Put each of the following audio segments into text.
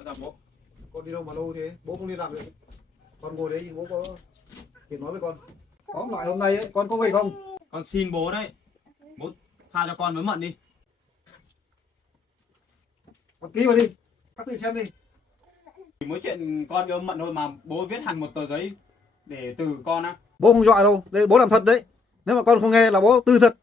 Con chào bố. Con đi đâu mà lâu thế? Bố không đi làm được. Con ngồi đấy, bố có việc nói với con. Tóm lại hôm nay ấy, con có về không? Con xin bố đấy. Bố tha cho con với Mận đi. Con ký vào đi. Các tự xem đi. Chỉ mới chuyện con với Mận thôi mà bố viết hẳn một tờ giấy để từ con á. Bố không dọa đâu. Đây bố làm thật đấy. Nếu mà con không nghe là bố từ thật.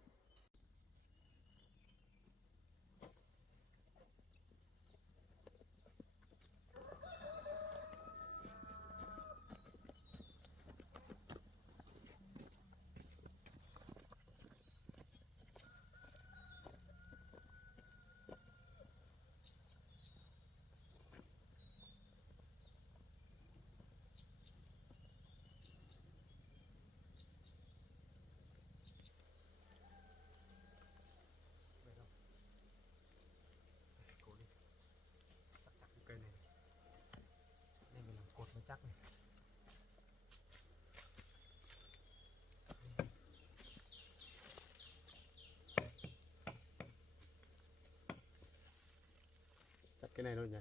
Chặt cái này thôi nhỉ.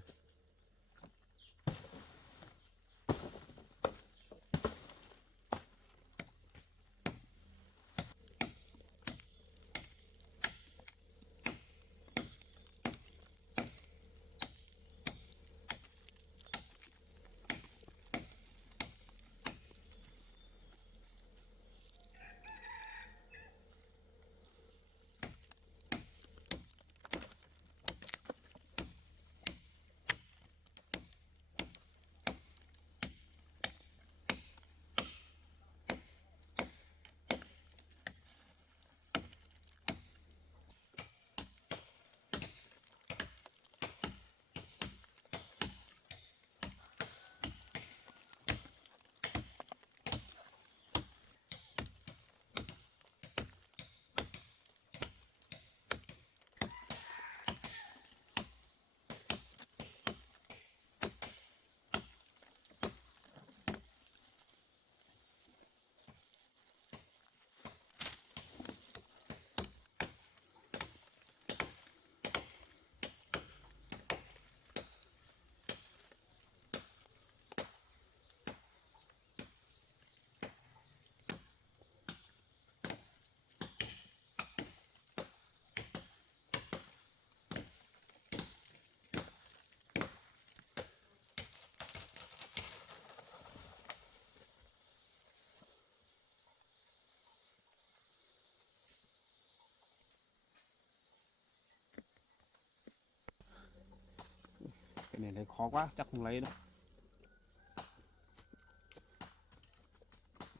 Cái này lấy khó quá, chắc không lấy đâu.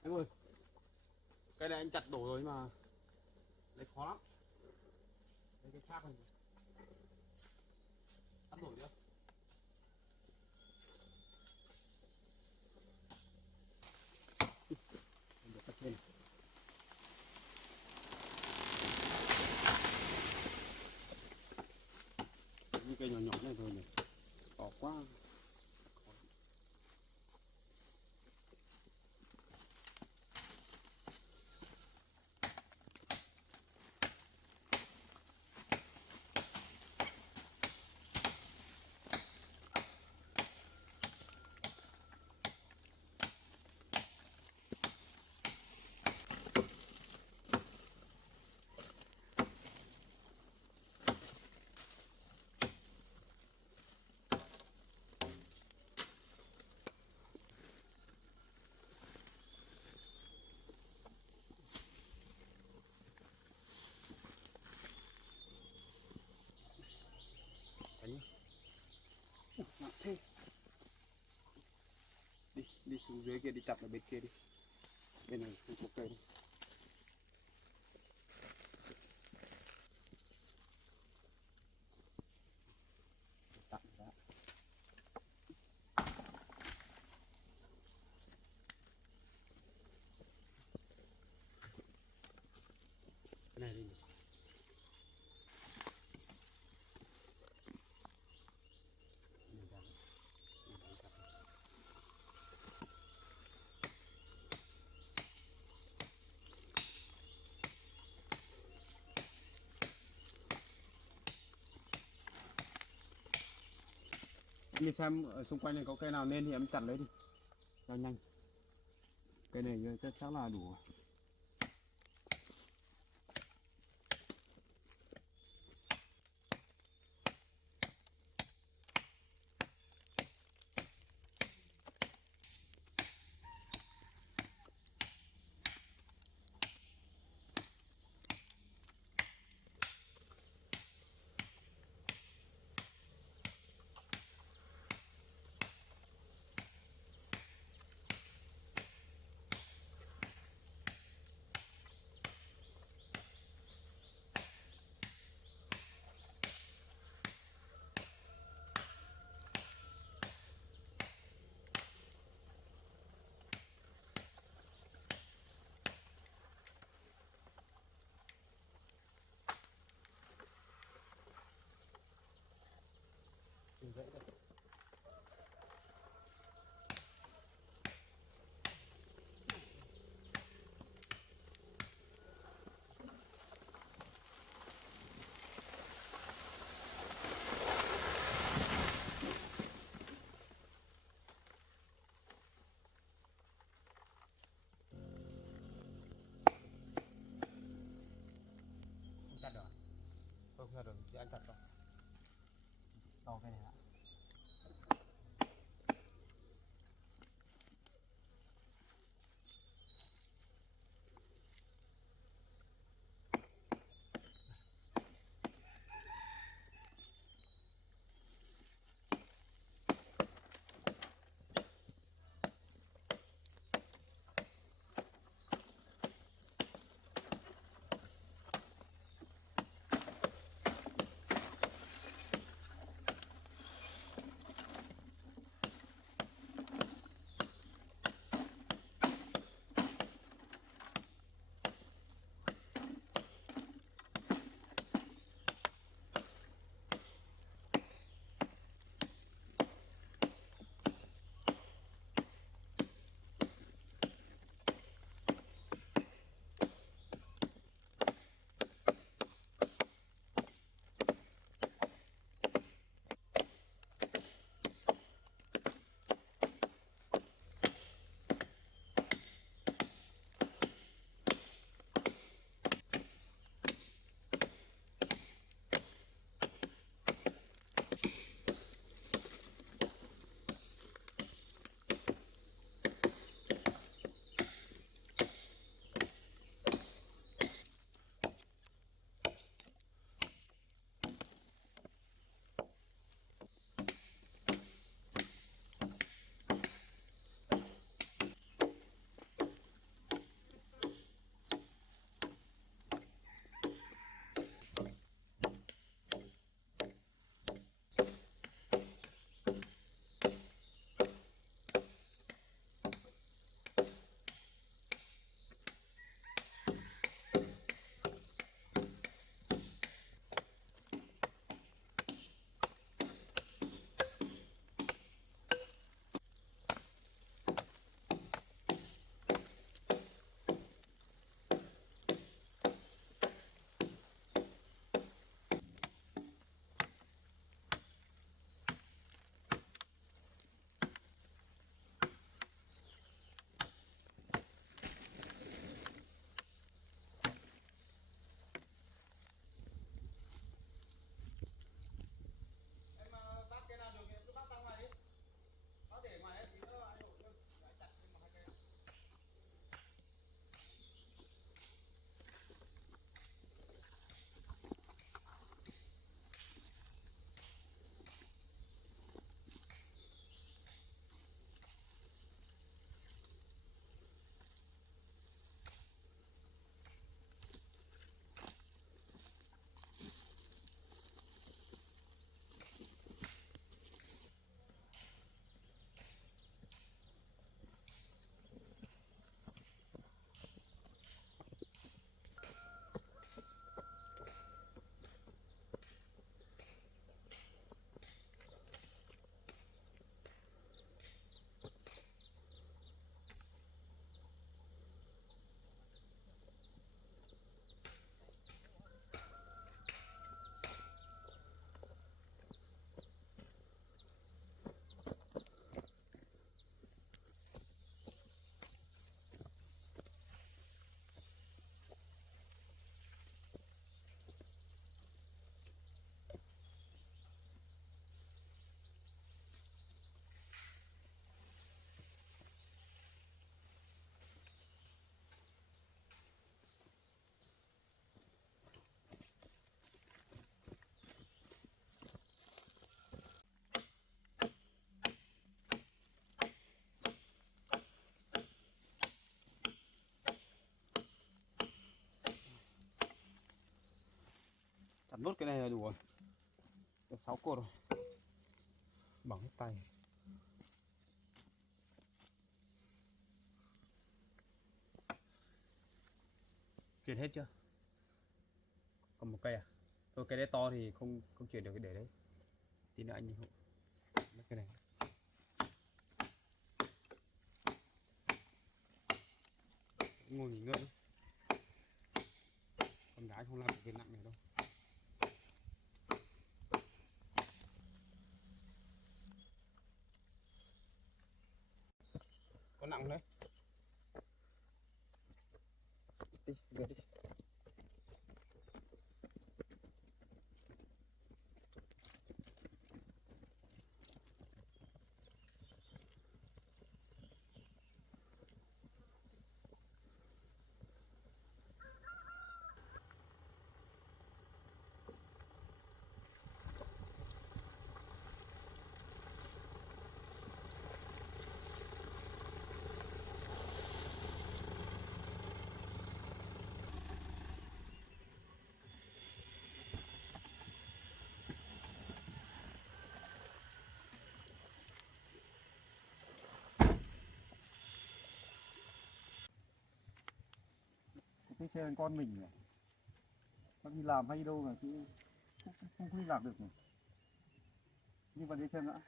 Em ơi, cái này anh chặt đổ rồi mà lấy khó lắm. Lấy cái khác này. Cắt đổi chưa? Em được cắt trên này. Những cây nhỏ nhỏ này thôi nhỉ. To quá. Nặng thế. Đi xuống dưới kia, đi chặt ở bên kia đi. Bên này không có cây đâu. Tặng ra. Cái này đi. Em đi xem ở xung quanh này có cây nào nên thì em chặt lấy đi cho nhanh. Cây này chắc là đủ rồi. Chặt rồi. Không chặt rồi, chị anh chặt rồi. To cái này ạ. Đốt cái này là đủ rồi. Được 6 cột rồi. Bằng hết tay. Chuyển hết chưa? Còn một cây à? Thôi cái đấy to thì không chuyển được, cái để đấy. Tí nữa anh hộ. Cái này. Ngồi nghỉ ngơi thôi. Con gái không làm được việc nặng này đâu. Có nặng đấy. Đi, đi. Cái xe con mình nhỉ? Nó đi làm hay đâu mà chứ không đi làm được nhỉ? Nhưng mà đi xem đã.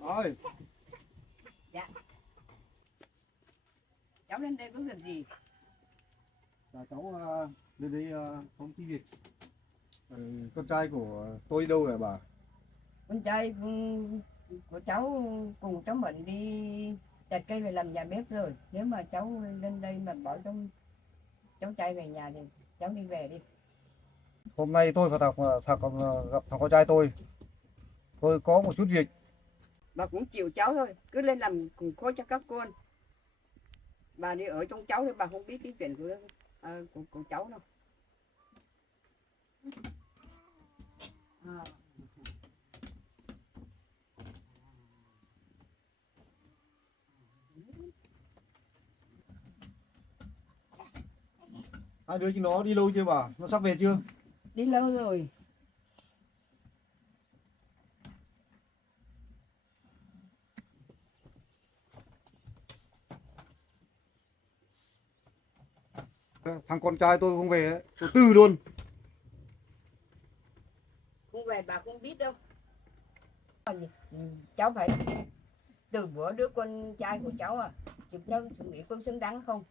Ơi, Dạ. Cháu lên đây có việc gì? là cháu lên đây phóng chi việc. Con trai của tôi đâu rồi bà? Con trai của cháu cùng cháu Mận đi chặt cây về làm nhà bếp rồi. Nếu mà cháu lên đây mà bảo cháu trai về nhà thì cháu đi về đi. Hôm nay tôi và gặp thằng con trai tôi. Tôi có một chút việc. Bà cũng chiều cháu thôi, cứ lên làm cùng khối cho các con. Bà đi ở trong cháu thì bà không biết cái chuyện của cháu đâu. À. Hai đứa nó đi lâu chưa bà? Nó sắp về chưa? Đi lâu rồi. Thằng con trai tôi không về ấy, tôi từ luôn. Không về bà không biết đâu. Cháu phải từ bữa đứa con trai của cháu à, chụp cháu nghĩ có xứng đáng không?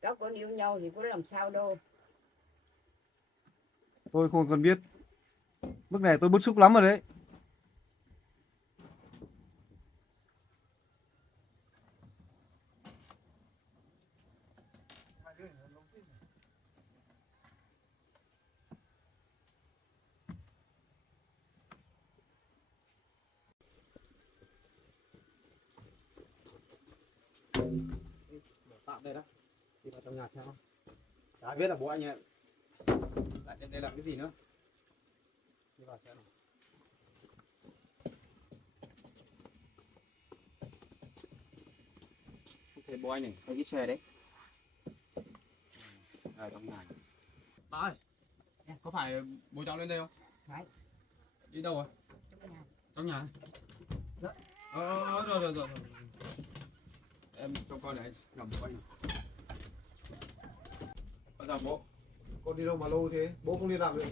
Các con yêu nhau thì có làm sao đâu. Tôi không cần biết. Lúc này tôi bức xúc lắm rồi đấy. Tạm đây đó. Đi vào trong nhà xem. Chả biết là bố anh ấy lại lên đây làm cái gì nữa. Đi vào xem nào. Không thấy bố anh này, thấy cái xe đấy. Ở trong nhà. Bà ơi, có phải bố cháu lên đây không? Phải. Đi đâu rồi? Trong nhà. Trong nhà. Dạ. Rồi. Em cho con này ngầm bố anh. Con chào bố. Con đi đâu mà lâu thế? Bố không đi làm được.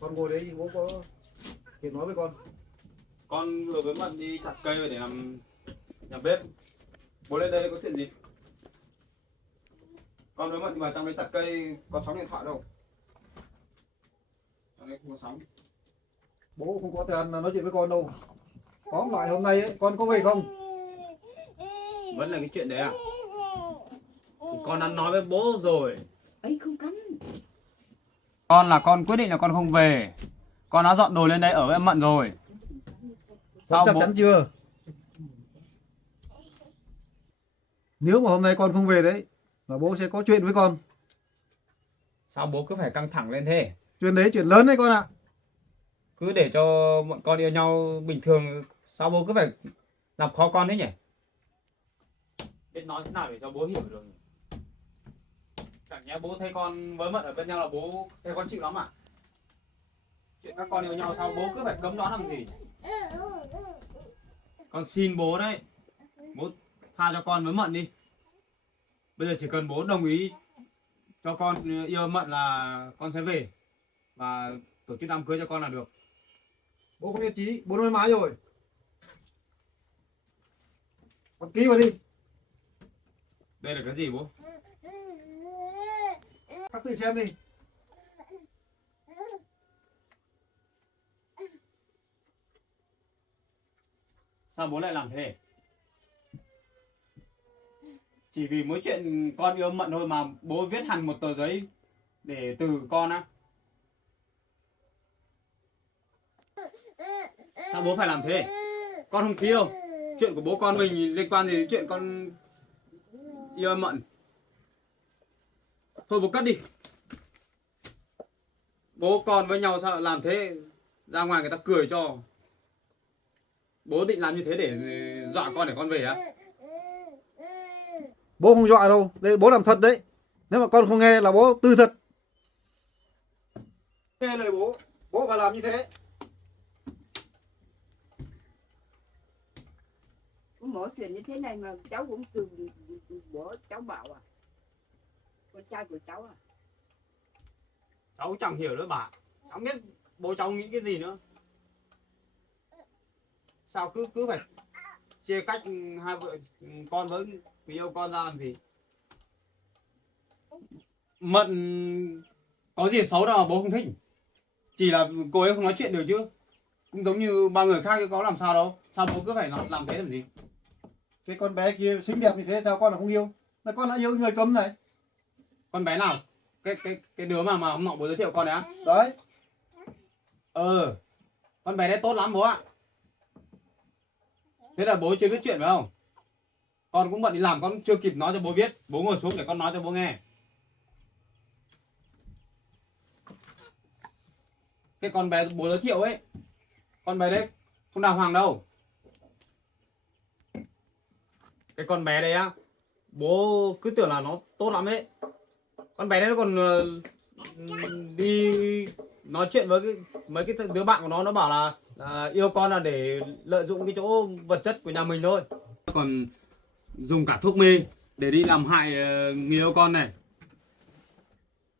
Con ngồi đấy bố có chuyện nói với con. Con vừa với Mận đi chặt cây để làm nhà bếp. Bố lên đây có chuyện gì? Con với Mận mà trong đây chặt cây có sóng điện thoại đâu. Trong đây không có sóng. Bố không có thời gian nói chuyện với con đâu. Tóm lại hôm nay ấy, con có về không? Vẫn là cái chuyện đấy à? Thì con đã nói với bố rồi. Ấy không cấm. Con quyết định là con không về. Con đã dọn đồ lên đây ở với em Mận rồi. Con chắc bố? chắn chưa? Nếu mà hôm nay con không về đấy là bố sẽ có chuyện với con. Sao bố cứ phải căng thẳng lên thế? Chuyện đấy chuyện lớn đấy con ạ. Cứ để cho bọn con yêu nhau bình thường, sao bố cứ phải làm khó con thế nhỉ? Biết nói thế nào để cho bố hiểu được. Chẳng nhẽ bố thấy con với Mận ở bên nhau là bố thấy con chịu lắm à? Chuyện các con yêu nhau sao bố cứ phải cấm đoán làm gì? Con xin bố đấy, bố tha cho con với Mận đi. Bây giờ chỉ cần bố đồng ý cho con yêu Mận là con sẽ về và tổ chức đám cưới cho con là được. Bố không nhất trí, bố nói mãi rồi. Con ký vào đi. Đây là cái gì bố? Các tự xem đi. Sao bố lại làm thế? Chỉ vì mỗi chuyện con yêu Mận thôi mà bố viết hẳn một tờ giấy để từ con á? Sao bố phải làm thế? Con không ký đâu. Chuyện của bố con mình liên quan gì đến chuyện con yêu Mận? Thôi bố cất đi. Bố con với nhau sao làm thế? Ra ngoài người ta cười cho. Bố định làm như thế để dọa con để con về á? Bố không dọa đâu, đây bố làm thật đấy. Nếu mà con không nghe là bố tư thật. Nghe lời bố, bố phải làm như thế. Mỗi chuyện như thế này mà cháu cũng từ bố cháu bảo à? Con trai của cháu à? Cháu chẳng hiểu nữa bà. Cháu biết bố cháu nghĩ cái gì nữa. Sao cứ phải chia cách hai vợ con với người yêu con ra làm gì? Mận có gì xấu đâu mà bố không thích. Chỉ là cô ấy không nói chuyện được chứ. Cũng giống như ba người khác chứ có làm sao đâu. Sao bố cứ phải làm thế làm gì? Cái con bé kia xinh đẹp như thế sao con là không yêu? Là con đã yêu người cấm này. Con bé nào? Cái đứa mà hôm nọ bố giới thiệu con đấy á? Đấy. Con bé đấy tốt lắm bố ạ. Thế là bố chưa biết chuyện phải không? Con cũng bận đi làm, con chưa kịp nói cho bố biết. Bố ngồi xuống để con nói cho bố nghe. Cái con bé bố giới thiệu ấy, con bé đấy không đàng hoàng đâu. Cái con bé đấy á, bố cứ tưởng là nó tốt lắm ấy. Con bé đấy nó còn đi nói chuyện với mấy cái đứa bạn của nó bảo là yêu con là để lợi dụng cái chỗ vật chất của nhà mình thôi. Còn dùng cả thuốc mê để đi làm hại người yêu con này.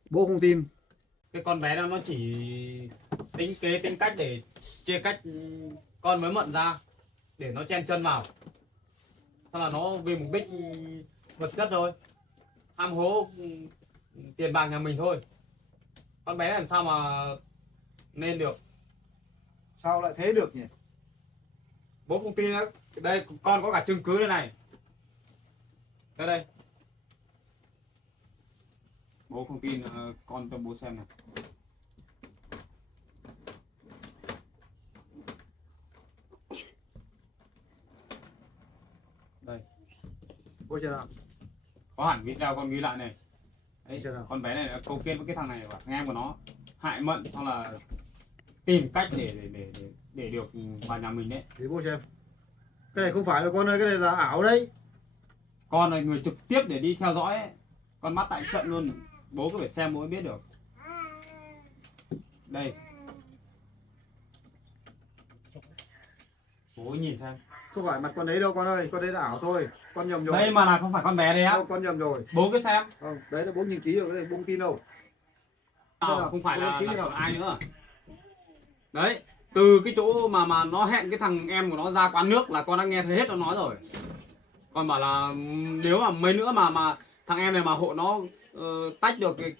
Bố không tin. Cái con bé đó nó chỉ tính cách để chia cách con với Mận ra, để nó chen chân vào. Sao là nó vì mục đích vật chất thôi, ham hố tiền bạc nhà mình thôi. Con bé làm sao mà nên được? Sao lại thế được nhỉ? Bố không tin á. Đây con có cả chứng cứ đây này. Đây. Bố không tin, con cho bố xem này. Đây. Bố chưa nào? Có hẳn video con ghi lại này. Đấy, Chưa nào? con bé này đã câu kết với cái thằng này và thằng em của nó hại Mận, xong là tìm cách để được vào nhà mình đấy. Để bố xem. Cái này không phải là con ơi, cái này là ảo đấy. Con là người trực tiếp để đi theo dõi ấy. Con bắt tại trận luôn. Bố cứ phải xem bố mới biết được. Đây. Bố nhìn xem. Không phải mặt con đấy đâu con ơi, con đấy là ảo thôi. Con nhầm rồi. Đây mà là không phải con bé đấy á. Đâu, con nhầm rồi. Bố cứ xem. Không, đấy là bố nhìn kỹ rồi, cái này bố không tin đâu. Không phải là Bố kỹ nào. ai nữa. Đấy. Từ cái chỗ mà nó hẹn cái thằng em của nó ra quán nước là con đã nghe thấy hết nó nói rồi. Còn bảo là nếu mà mấy nữa mà thằng em này mà hộ nó tách được cái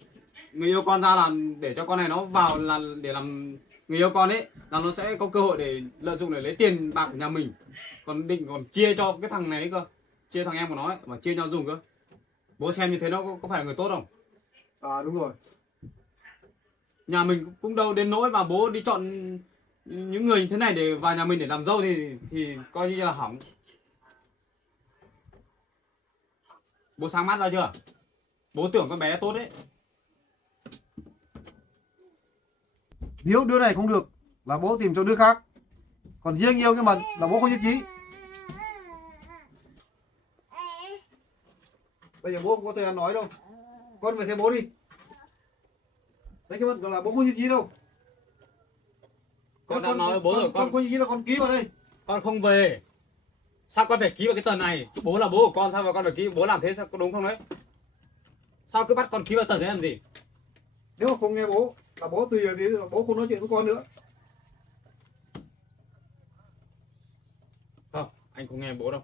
người yêu con ra, là để cho con này nó vào là để làm người yêu con ấy, là nó sẽ có cơ hội để lợi dụng để lấy tiền bạc của nhà mình. Còn định còn chia cho cái thằng này ấy cơ, chia thằng em của nó ấy, mà chia nhau dùng cơ. Bố xem như thế nó có phải là người tốt không? À đúng rồi. Nhà mình cũng đâu đến nỗi mà bố đi chọn những người như thế này để vào nhà mình để làm dâu thì coi như là hỏng. Bố sáng mắt ra chưa? Bố tưởng con bé tốt đấy. Nếu đứa này không được là bố tìm cho đứa khác. Còn riêng yêu cái Mận là bố không nhất trí. Bây giờ bố không có thời gian nói đâu. Con về theo bố đi. Đấy cái Mận là bố không nhất trí đâu. Con đã nói với bố rồi, con không nhất trí là con ký vào đây. con không về. Sao con phải ký vào cái tờ này? Bố là bố của con, sao mà con phải ký? Bố làm thế sao có đúng không đấy? Sao cứ bắt con ký vào tờ đấy làm gì? Nếu mà không nghe bố là bố từ giờ thì là bố không nói chuyện với con nữa. Không, anh không nghe bố đâu.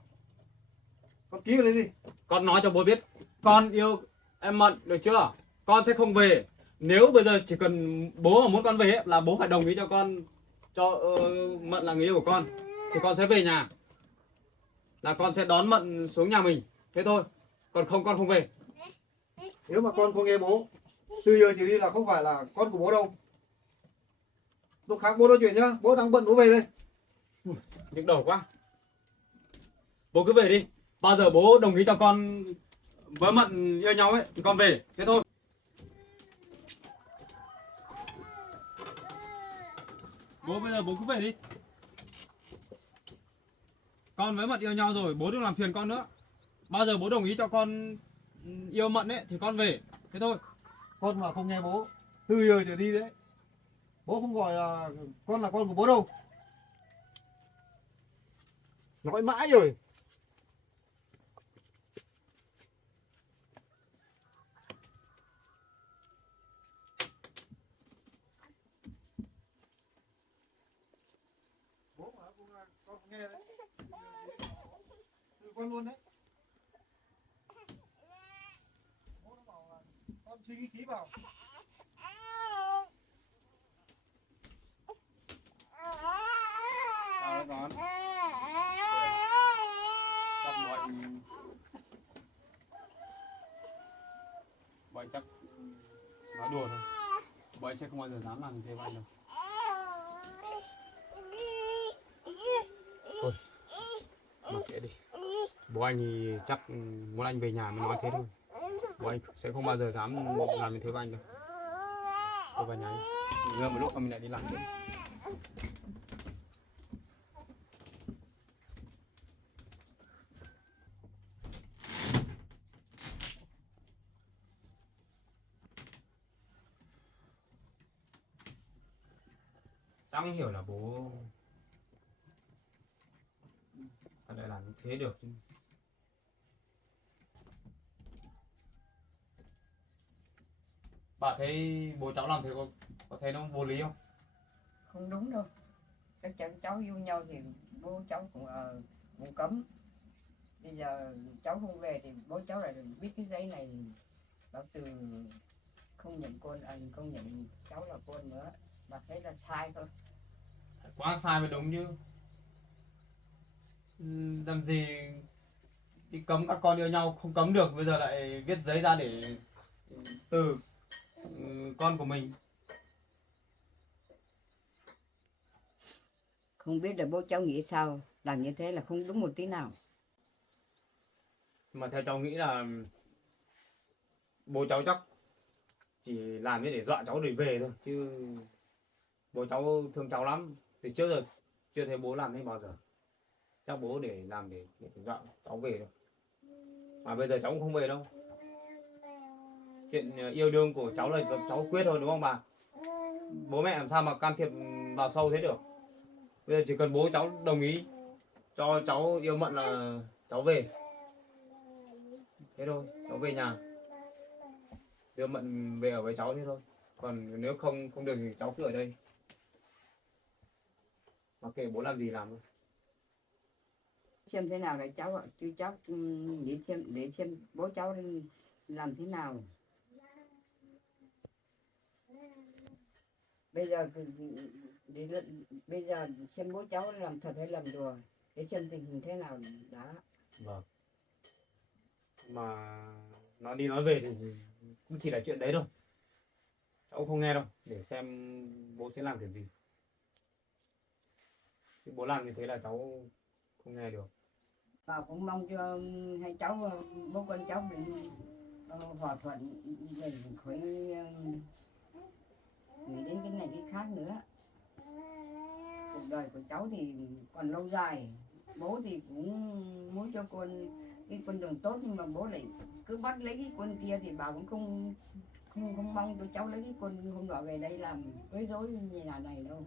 Con ký vào đây đi. Con nói cho bố biết, con yêu em Mận, được chưa? Con sẽ không về. Nếu bây giờ chỉ cần bố mà muốn con về ấy, là bố phải đồng ý cho con, cho Mận là người yêu của con, thì con sẽ về nhà. Là con sẽ đón Mận xuống nhà mình, thế thôi. Còn không, con không về. Nếu mà con không nghe bố, từ giờ trở đi là không phải là con của bố đâu. Lúc khác bố nói chuyện nhá, bố đang bận, bố về đây. Nhức đầu quá. Bố cứ về đi. Bao giờ bố đồng ý cho con với Mận yêu nhau ấy thì con về, thế thôi. Bố bây giờ bố cứ về đi. Con với Mận yêu nhau rồi, bố đừng làm phiền con nữa. Bao giờ bố đồng ý cho con yêu Mận ấy thì con về, thế thôi. Con mà không nghe bố, từ giờ trở đi đấy, bố không gọi là con của bố đâu. Nói mãi rồi. Bố mà con không nghe đấy. Từ con luôn đấy. Bố nó bảo là con suy nghĩ kỹ vào. Con. Chắc bọn chắc nói đùa thôi. Bọn sẽ không bao giờ dám làm thế với anh đâu. Thôi, mặc kệ đi. Bố anh thì chắc muốn anh về nhà mới nói thế thôi. Bố anh sẽ không bao giờ dám làm như thế với anh đâu. Tôi vào nhà đi. Nghỉ một lúc mình lại đi làm tiếp. Chẳng hiểu là bố sao lại làm như thế được chứ. Bà thấy bố cháu làm thế có thấy nó vô lý không? Không đúng đâu. Các cháu yêu nhau thì bố cháu cũng cũng cấm. Bây giờ cháu không về thì bố cháu lại biết cái giấy này bảo từ không nhận con, không nhận cháu là con nữa. Bà thấy là sai thôi. Quá sai mới đúng chứ. Làm gì đi cấm các con yêu nhau, không cấm được, bây giờ lại viết giấy ra để từ con của mình. Không biết là bố cháu nghĩ sao, làm như thế là không đúng một tí nào. Mà theo cháu nghĩ là bố cháu chắc chỉ làm như để dọa cháu để về thôi, chứ bố cháu thương cháu lắm. Từ trước giờ chưa thấy bố làm thế bao giờ. Chắc bố để làm để dọa cháu về thôi. Mà bây giờ cháu cũng không về đâu. Chuyện yêu đương của cháu là cháu quyết thôi, đúng không bà? Bố mẹ làm sao mà can thiệp vào sâu thế được. Bây giờ chỉ cần bố cháu đồng ý cho cháu yêu Mận là cháu về, thế thôi. Cháu về nhà, yêu Mận về ở với cháu thế thôi. Còn nếu không được thì cháu cứ ở đây, mặc kệ bố làm gì làm thôi. Xem thế nào đấy cháu ạ, chứ cháu nghĩ xem để xem bố cháu làm thế nào. Bây giờ bây giờ xem bố cháu làm thật hay làm đùa, để xem tình hình thế nào đã. Vâng. Mà nói đi nói về thì cũng chỉ là chuyện đấy thôi. Cháu không nghe đâu, để xem bố sẽ làm kiểu gì. Chứ bố làm như thế là cháu không nghe được. Và cũng mong cho hai cháu, bố con cháu mình hòa thuận, mình khỏi nghĩ đến cái này cái khác nữa. Cuộc đời của cháu thì còn lâu dài, bố thì cũng muốn cho con cái con đường tốt, nhưng mà bố lại cứ bắt lấy cái con kia, thì bà cũng không mong cho cháu lấy cái con hôm đó về đây làm quấy rối như là này đâu.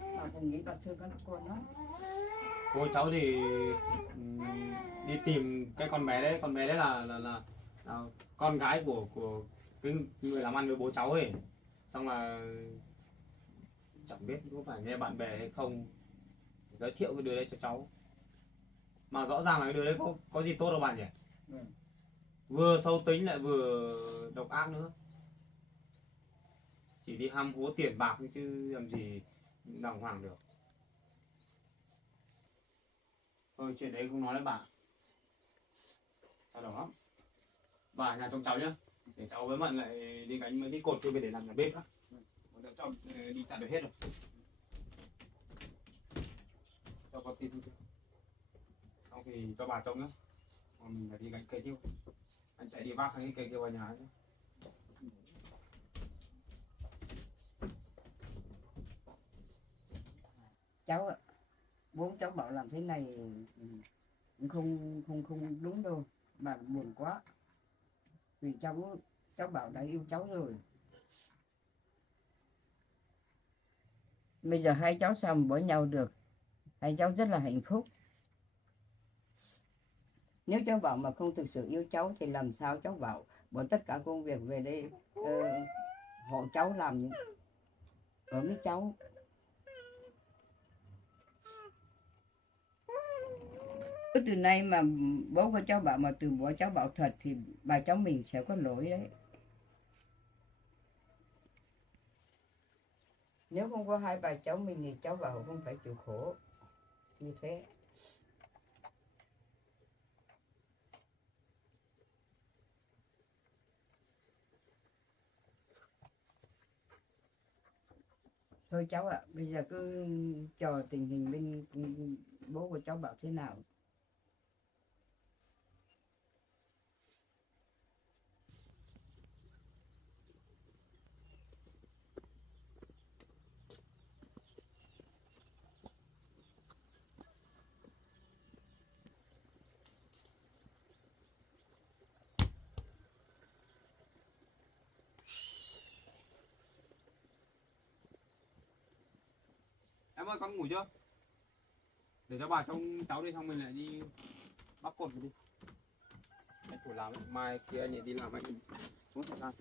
Bà cũng nghĩ bà thương các con đó. Cô cháu thì đi tìm cái con bé đấy, con bé đấy là con gái của cái người làm ăn với bố cháu ấy. Xong là chẳng biết có phải nghe bạn bè hay không giới thiệu cái đứa đấy cho cháu, mà rõ ràng là cái đứa đấy có gì tốt đâu bạn nhỉ. Ừ. Vừa xấu tính lại vừa độc ác nữa, chỉ đi ham hố tiền bạc chứ làm gì đàng hoàng được. Thôi chuyện đấy không nói với bà, đau đầu lắm. Bà ở nhà trông cháu nhá, để cháu với Mận lại đi gánh mấy cái cột kia về để làm nhà bếp á. Đợi cháu đi chặt được hết rồi. Cho con tin thôi. Xong thì cho bà trông nhá, còn mình phải đi gánh cây tiêu. Anh chạy đi vác cái cây kia vào nhà nhé. Cháu ạ, bố cháu bảo làm thế này không đúng đâu, mà buồn quá. Vì cháu bảo đã yêu cháu rồi. Bây giờ hai cháu sao mà bỏ nhau được? Hai cháu rất là hạnh phúc. Nếu cháu bảo mà không thực sự yêu cháu thì làm sao cháu bảo bỏ tất cả công việc về đây hộ cháu làm những ở với cháu. Từ nay mà bố của cháu bảo mà từ bỏ cháu bảo thật thì bà cháu mình sẽ có lỗi đấy. Nếu không có hai bà cháu mình thì cháu bảo không phải chịu khổ như thế. Thôi cháu ạ, bây giờ cứ chờ tình hình bên bố của cháu bảo thế nào. Em ơi, con ngủ chưa? Để cho bà trông cháu đi, xong mình lại đi bắt cột đi. Anh phải làm ấy. Mai kia anh ấy đi làm anh xuống thời gian.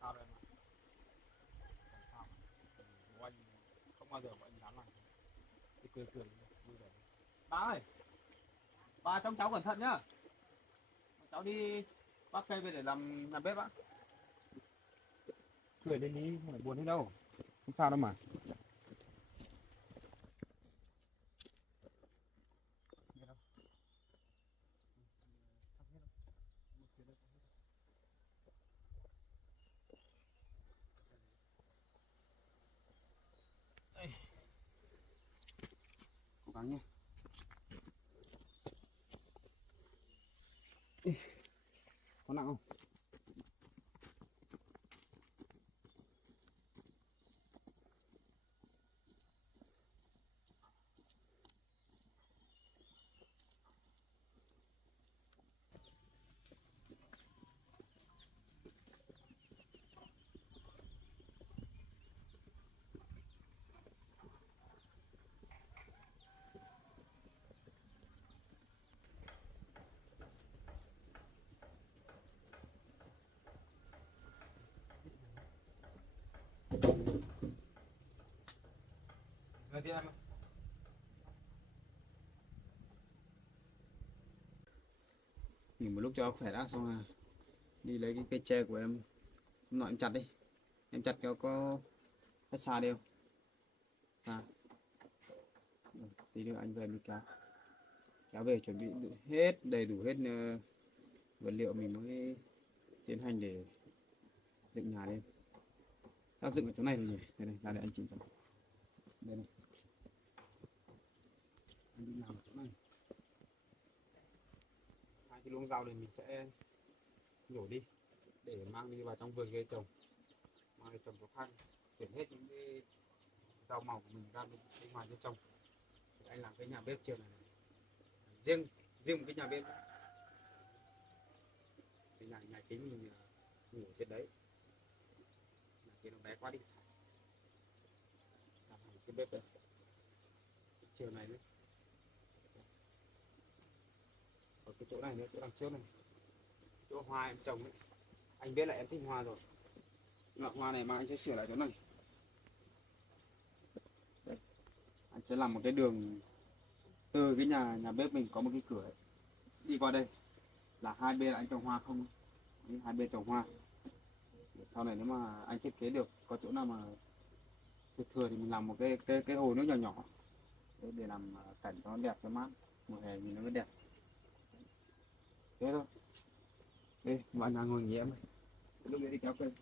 Sao đây em ạ? Sao? Bố anh không bao giờ bọn anh dám làm. Đi cười cười vui vẻ. Bà ơi, bà trông cháu cẩn thận nhá. Cháu đi bắt cây về để làm bếp á. Cười lên đi, không phải buồn hết đâu. Không sao đâu mà. Cố gắng nhé. Có nặng không? Người đi em ơi. Nghỉ một lúc cho khỏe đã, xong là đi lấy cái cây tre của em. Hôm nọ em chặt đi. Em chặt có cách xa đi không? À. Tí nữa anh về em đi kéo. Kéo về chuẩn bị hết, đầy đủ hết vật liệu mình mới tiến hành để dựng nhà lên. Tao dựng ở chỗ này rồi nhỉ? Đây này, ra để anh chỉnh cho. Đây này. Anh đi làm ở chỗ này. cái luống rau này mình sẽ nhổ đi để mang đi vào trong vườn cây trồng, mang đi trồng chỗ khác, chuyển hết những cái rau màu của mình ra bên ngoài cho trồng. Thì anh làm cái nhà bếp chiều này, riêng riêng một cái nhà bếp nữa. Cái nhà chính mình ngủ trên đấy, nhà kia nó bé quá đi, làm hẳn cái bếp đây. Chiều này nữa, ở cái chỗ này nữa, chỗ đằng trước này, chỗ hoa em trồng ấy, anh biết là em thích hoa rồi. Loại hoa này mà anh sẽ sửa lại chỗ này. Đấy. Anh sẽ làm một cái đường từ cái nhà bếp mình có một cái cửa ấy. Đi qua đây là hai bên là anh trồng hoa không, hai bên trồng hoa. Sau này nếu mà anh thiết kế được có chỗ nào mà thừa thì mình làm một cái hồ nước nhỏ nhỏ để làm cảnh cho nó đẹp cho mát, mùa hè nhìn nó mới đẹp. Thế thôi. Đây bạn nào ngồi nghỉ em lúc đấy đi kéo cây.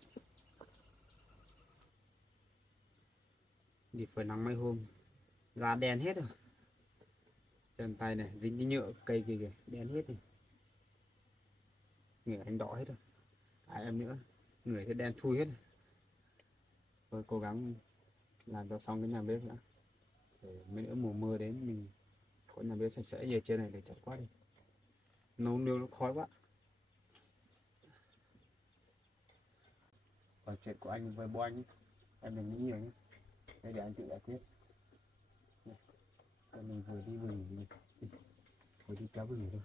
Đi phơi nắng mấy hôm ra đen hết rồi, chân tay này dính cái nhựa cây kìa đen hết rồi, người anh đỏ hết rồi, cả em nữa người thì đen thui hết rồi. Tôi cố gắng làm cho xong cái nhà bếp nữa, để mấy nữa mùa mưa đến mình có nhà bếp sạch sẽ. Về trên này để chặt quá đi, nấu nướng nó khói quá. Còn chuyện của anh với bố anh ấy, em đừng nghĩ nhiều nhé, để anh tự giải quyết. Mình vừa đi vừa đi kéo vừa nghỉ thôi.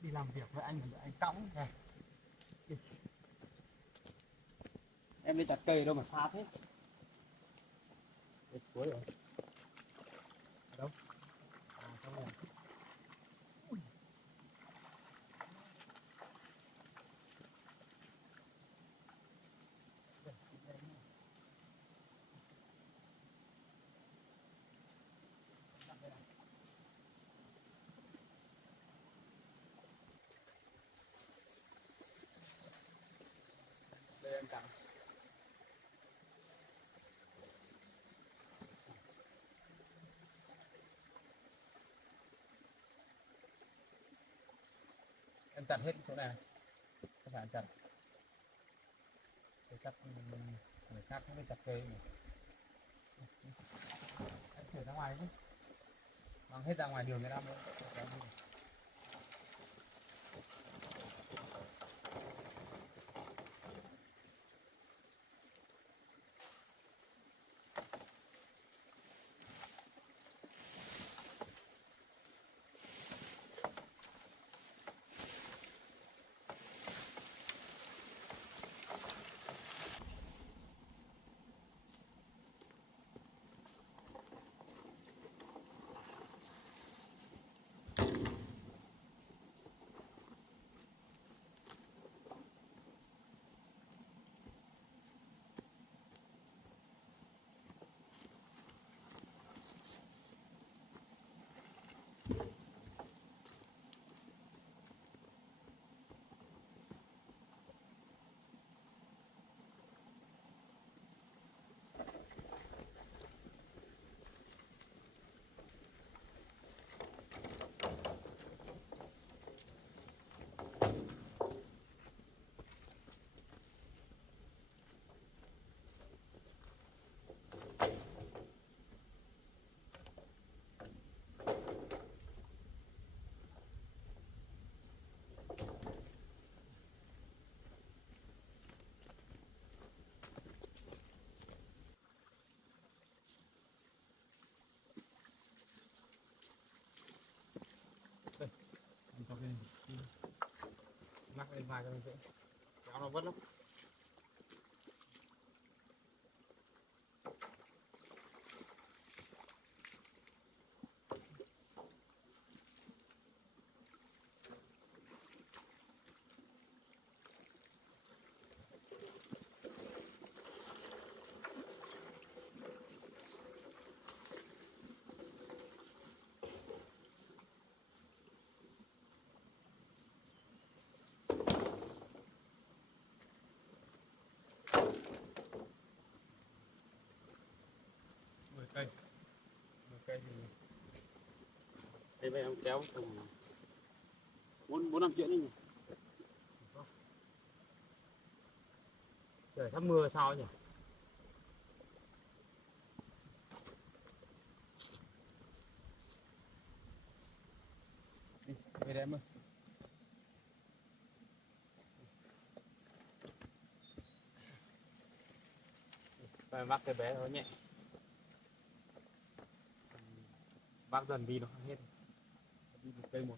Đi làm việc với anh thì anh cõng này. Em đi chặt cây đâu mà xa thế. Đây, cuối rồi. Ở đâu? À, trong này. Đây em cắm. Em chặt hết chỗ này, không phải em chặt. Để chặt người khác không biết chặt cây này. Anh chuyển ra ngoài chứ, mang hết ra ngoài đường người ta mới. Anh cho lên mắc lên vai cho mình dễ kéo nó vất lắm. về em kéo bốn bốn năm chuyện đấy nhỉ. Trời sắp mưa sao nhỉ. Về đây em ơi. Phải vác cái bé nó nhẹ, vác dần đi nó hết, đi một cây một.